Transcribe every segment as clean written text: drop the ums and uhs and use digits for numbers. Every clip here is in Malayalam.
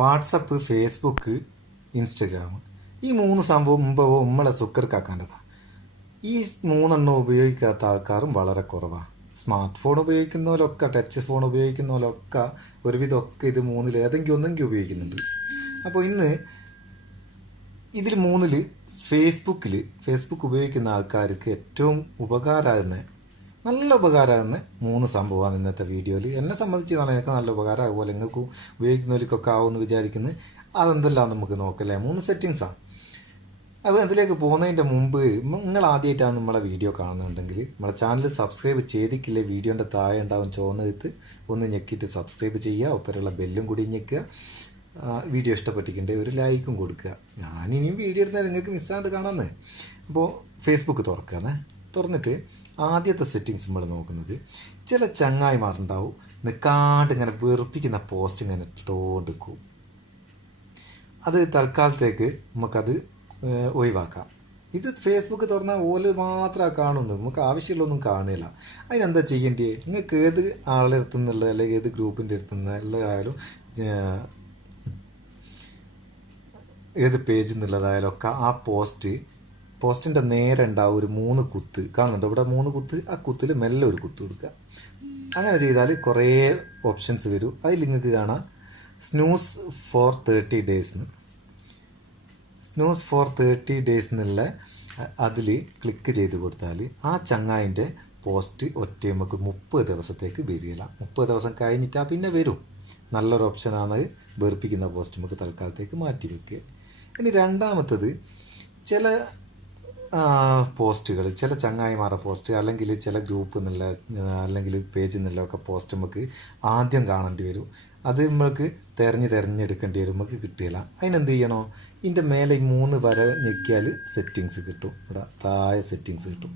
വാട്സപ്പ്, ഫേസ്ബുക്ക്, ഇൻസ്റ്റഗ്രാം ഈ 3 സംഭവവും നമ്മളെ സുക്കർക്കാക്കാൻ്റെതാണ്. ഈ 3 ഉപയോഗിക്കാത്ത ആൾക്കാരും വളരെ കുറവാണ്. സ്മാർട്ട് ഫോൺ ഉപയോഗിക്കുന്നവരൊക്കെ, ടച്ച് ഫോൺ ഉപയോഗിക്കുന്നവരൊക്കെ ഒരുവിധമൊക്കെ ഇത് 3 ഏതെങ്കിലും ഒന്നെങ്കിൽ ഉപയോഗിക്കുന്നുണ്ട്. അപ്പോൾ ഇന്ന് ഇതിൽ 3 ഫേസ്ബുക്ക് ഉപയോഗിക്കുന്ന ആൾക്കാർക്ക് ഏറ്റവും ഉപകാരമാകുന്ന, നല്ല ഉപകാരമാകുന്ന 3 സംഭവമാണ് ഇന്നത്തെ വീഡിയോയിൽ. എന്നെ സംബന്ധിച്ച് എനിക്ക് നല്ല ഉപകാരം, അതുപോലെ നിങ്ങൾക്ക് ഉപയോഗിക്കുന്നവർക്കൊക്കെ ആവുമെന്ന് വിചാരിക്കുന്നത്. അതെന്തെല്ലാം നമുക്ക് നോക്കല്ലേ. 3 സെറ്റിങ്സാണ്. അത് അതിലേക്ക് പോകുന്നതിൻ്റെ മുമ്പ് നിങ്ങൾ ആദ്യമായിട്ടാണ് നമ്മളെ വീഡിയോ കാണുന്നുണ്ടെങ്കിൽ നമ്മളെ ചാനൽ സബ്സ്ക്രൈബ് ചെയ്തിട്ടില്ലേ, വീഡിയോൻ്റെ താഴെ ഉണ്ടാവും ചുവന്നെടുത്ത് ഒന്ന് ഞെക്കിയിട്ട് സബ്സ്ക്രൈബ് ചെയ്യുക. ഒപ്പരമുള്ള ബെല്ലും കൂടി ഞെക്കുക. വീഡിയോ ഇഷ്ടപ്പെട്ടിട്ടുണ്ടെങ്കിൽ ഒരു ലൈക്കും കൊടുക്കുക. ഞാനിനിയും വീഡിയോ എടുത്താൽ നിങ്ങൾക്ക് മിസ്സാണ്ട് കാണാമെന്ന്. അപ്പോൾ ഫേസ്ബുക്ക് തുറന്നിട്ട് ആദ്യത്തെ സെറ്റിങ്സ് നമ്മൾ നോക്കുന്നത്, ചില ചങ്ങായിമാരുണ്ടാവും നിൽക്കാണ്ട് ഇങ്ങനെ വെറുപ്പിക്കുന്ന പോസ്റ്റ് ഇങ്ങനെ ഇട്ടുകൊണ്ടിരിക്കും. അത് തൽക്കാലത്തേക്ക് നമുക്കത് ഒഴിവാക്കാം. ഇത് ഫേസ്ബുക്ക് തുറന്നാൽ ഓല് മാത്രമേ കാണുന്നു, നമുക്ക് ആവശ്യമുള്ളൊന്നും കാണില്ല. അതിനെന്താ ചെയ്യേണ്ടത്? നിങ്ങൾക്ക് ഏത് ആളുടെ അടുത്തു നിന്നുള്ള അല്ലെങ്കിൽ ഏത് ഗ്രൂപ്പിൻ്റെ അടുത്തു നിന്ന് എല്ലായാലും ഏത് പേജിൽ നിന്നുള്ളതായാലും ഒക്കെ ആ പോസ്റ്റിൻ്റെ നേരെ ഉണ്ടാവും ഒരു 3 കുത്ത് കാണുന്നുണ്ടോ? ഇവിടെ 3 കുത്ത്. ആ കുത്തിൽ മെല്ലെ ഒരു കുത്ത് കൊടുക്കുക. അങ്ങനെ ചെയ്താൽ കുറേ ഓപ്ഷൻസ് വരും. അതിൽ നിങ്ങൾക്ക് കാണാം snooze for 30 days. Snooze for 30 days എന്നുള്ള അതിൽ ക്ലിക്ക് ചെയ്ത് കൊടുത്താൽ ആ ചങ്ങായിൻ്റെ പോസ്റ്റ് നമുക്ക് 30 ദിവസത്തേക്ക് വരികയില്ല. 30 ദിവസം കഴിഞ്ഞിട്ടാൽ പിന്നെ വരും. നല്ലൊരു ഓപ്ഷനാണ്. വെറുപ്പിക്കുന്ന പോസ്റ്റ് നമുക്ക് തൽക്കാലത്തേക്ക് മാറ്റി വെക്കുക. ഇനി രണ്ടാമത്തത്, ചില പോസ്റ്റുകൾ, ചില ചങ്ങായിമാരുടെ പോസ്റ്റ് അല്ലെങ്കിൽ ചില ഗ്രൂപ്പ് എന്നുള്ള അല്ലെങ്കിൽ പേജിൽ നിന്നുള്ളൊക്കെ പോസ്റ്റ് നമുക്ക് ആദ്യം കാണേണ്ടി വരും. അത് നമുക്ക് തിരഞ്ഞെടുക്കേണ്ടി വരും, നമുക്ക് കിട്ടിയില്ല. അതിനെന്ത് ചെയ്യണോ? ഇതിൻ്റെ മേലെ 3 വര ഞെക്കിയാൽ സെറ്റിങ്സ് കിട്ടും. ഇവിടെ താഴെ സെറ്റിങ്സ് കിട്ടും.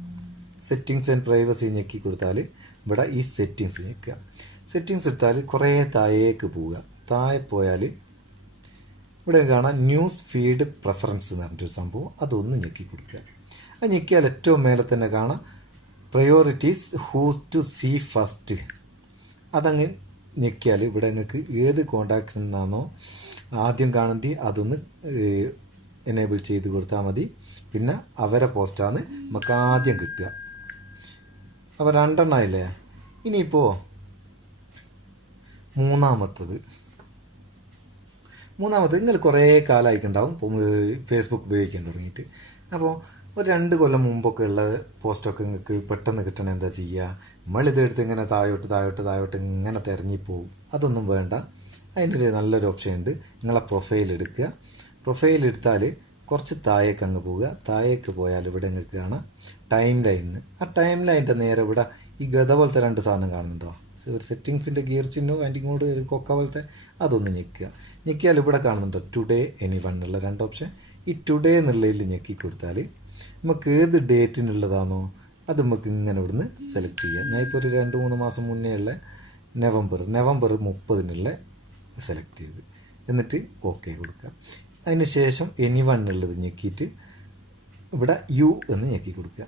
സെറ്റിങ്സ് ആൻഡ് പ്രൈവസി ഞെക്കി കൊടുത്താൽ ഇവിടെ ഈ സെറ്റിങ്സ് ഞെക്കുക. സെറ്റിങ്സ് എടുത്താൽ കുറേ താഴേക്ക് പോവുക. താഴെ പോയാൽ ഇവിടെ കാണാം ന്യൂസ് ഫീഡ് പ്രിഫറൻസ് എന്ന് പറഞ്ഞിട്ടൊരു സംഭവം. അതൊന്ന് ഞെക്കി കൊടുക്കുക. അത് ഞെക്കിയാൽ ഏറ്റവും മേലെ തന്നെ കാണാം priorities who to see first. അതങ്ങ് ഞെക്കിയാൽ ഇവിടെ നിങ്ങൾക്ക് ഏത് കോണ്ടാക്റ്റിൽ നിന്നാണോ ആദ്യം കാണേണ്ടി അതൊന്ന് എനേബിൾ ചെയ്ത് കൊടുത്താൽ മതി. പിന്നെ അവരെ പോസ്റ്റാണ് നമുക്ക് ആദ്യം കിട്ടുക. അപ്പോൾ 2 എണ്ണമായില്ലേ. ഇനിയിപ്പോൾ മൂന്നാമത്തത് നിങ്ങൾ കുറേ കാലമായിട്ടുണ്ടാവും ഫേസ്ബുക്ക് ഉപയോഗിക്കാൻ തുടങ്ങിയിട്ട്. അപ്പോൾ ഒരു 2 കൊല്ലം മുമ്പൊക്കെ ഉള്ള പോസ്റ്റൊക്കെ നിങ്ങൾക്ക് പെട്ടെന്ന് കിട്ടണം. എന്താ ചെയ്യുക? നമ്മളിതെടുത്ത് ഇങ്ങനെ താഴോട്ട് ഇങ്ങനെ തിരഞ്ഞിപ്പോവും. അതൊന്നും വേണ്ട. അതിനൊരു നല്ലൊരു ഓപ്ഷൻ ഉണ്ട്. നിങ്ങളെ പ്രൊഫൈൽ എടുക്കുക. പ്രൊഫൈൽ എടുത്താൽ കുറച്ച് താഴേക്ക് അങ്ങ് പോവുക. താഴേക്ക് പോയാൽ ഇവിടെ നിങ്ങൾക്ക് കാണാം ടൈം ലൈനിന്. ആ ടൈം ലൈനിൻ്റെ നേരെ ഇവിടെ ഈ ഗത പോലത്തെ 2 സാധനം കാണുന്നുണ്ടോ? ഒരു സെറ്റിങ്സിൻ്റെ ഗിയർ ചിഹ്നോ അതിൻ്റെ ഇങ്ങോട്ട് ഒരു കൊക്ക പോലത്തെ അതൊന്ന് ഞെക്കിയാൽ ഇവിടെ കാണുന്നുണ്ടോ ടുഡേ എനിവൺ എന്നുള്ള 2 ഓപ്ഷൻ. ഈ ടുഡേ എന്നുള്ളതിൽ ഞെക്കി കൊടുത്താൽ നമുക്ക് ഏത് ഡേറ്റിനുള്ളതാണോ അത് നമുക്ക് ഇങ്ങനെ ഇവിടുന്ന് സെലക്ട് ചെയ്യാം. ഞാൻ ഇപ്പോൾ ഒരു 2-3 മാസം മുന്നേ ഉള്ള നവംബർ 30 സെലക്ട് ചെയ്ത് എന്നിട്ട് ഓക്കെ കൊടുക്കുക. അതിന് ശേഷം എനിവൺ എന്നുള്ളത് ഞെക്കിയിട്ട് ഇവിടെ യു എന്ന് ഞെക്കി കൊടുക്കുക.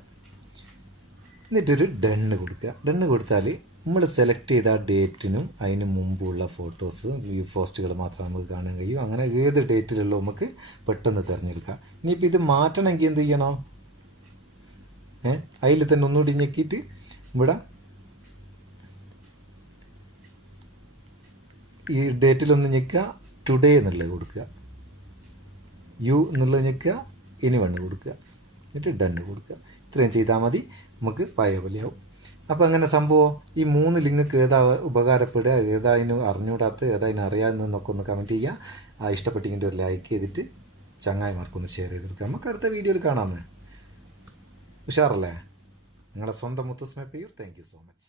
എന്നിട്ടൊരു ഡണ്ണ് കൊടുക്കുക. ഡണ്ണ് കൊടുത്താൽ നമ്മൾ സെലക്ട് ചെയ്ത ആ ഡേറ്റിനും അതിന് മുമ്പുള്ള ഫോട്ടോസ് പോസ്റ്റുകൾ മാത്രം നമുക്ക് കാണാൻ കഴിയും. അങ്ങനെ ഏത് ഡേറ്റിലുള്ള നമുക്ക് പെട്ടെന്ന് തിരഞ്ഞെടുക്കാം. ഇനിയിപ്പോൾ ഇത് മാറ്റണമെങ്കിൽ എന്ത് ചെയ്യണോ? അതിൽ തന്നെ ഒന്നുകൂടി ഞെക്കിയിട്ട് ഇവിടെ ഈ ഡേറ്റിലൊന്ന് ഞെക്കുക, ടുഡേ എന്നുള്ളത് കൊടുക്കുക, യു എന്നുള്ളത് ഞെക്കുക, ഇനി വണ്ണ് കൊടുക്കുക, എന്നിട്ട് ഡണ്ണ് കൊടുക്കുക. ഇത്രയും ചെയ്താൽ മതി. നമുക്ക് പഴയ പോലെയാവും. അപ്പോൾ അങ്ങനെ സംഭവം ഈ 3 നിങ്ങൾക്ക് ഏതാ ഉപകാരപ്പെടുക, ഏതാതിന് അറിഞ്ഞുകൂടാത്ത, ഏതാതിന് അറിയാമെന്നൊക്കെ ഒന്ന് കമൻറ്റ് ചെയ്യുക. ഇഷ്ടപ്പെട്ടെങ്കിൽ ഒരു ലൈക്ക് ചെയ്തിട്ട് ചങ്ങായിമാർക്കൊന്ന് ഷെയർ ചെയ്ത് കൊടുക്കുക. നമുക്ക് അടുത്ത വീഡിയോയിൽ കാണാമെന്ന്. ഉഷാറല്ലേ? നിങ്ങളുടെ സ്വന്തം Muthoos Meppayur. Thank you so much.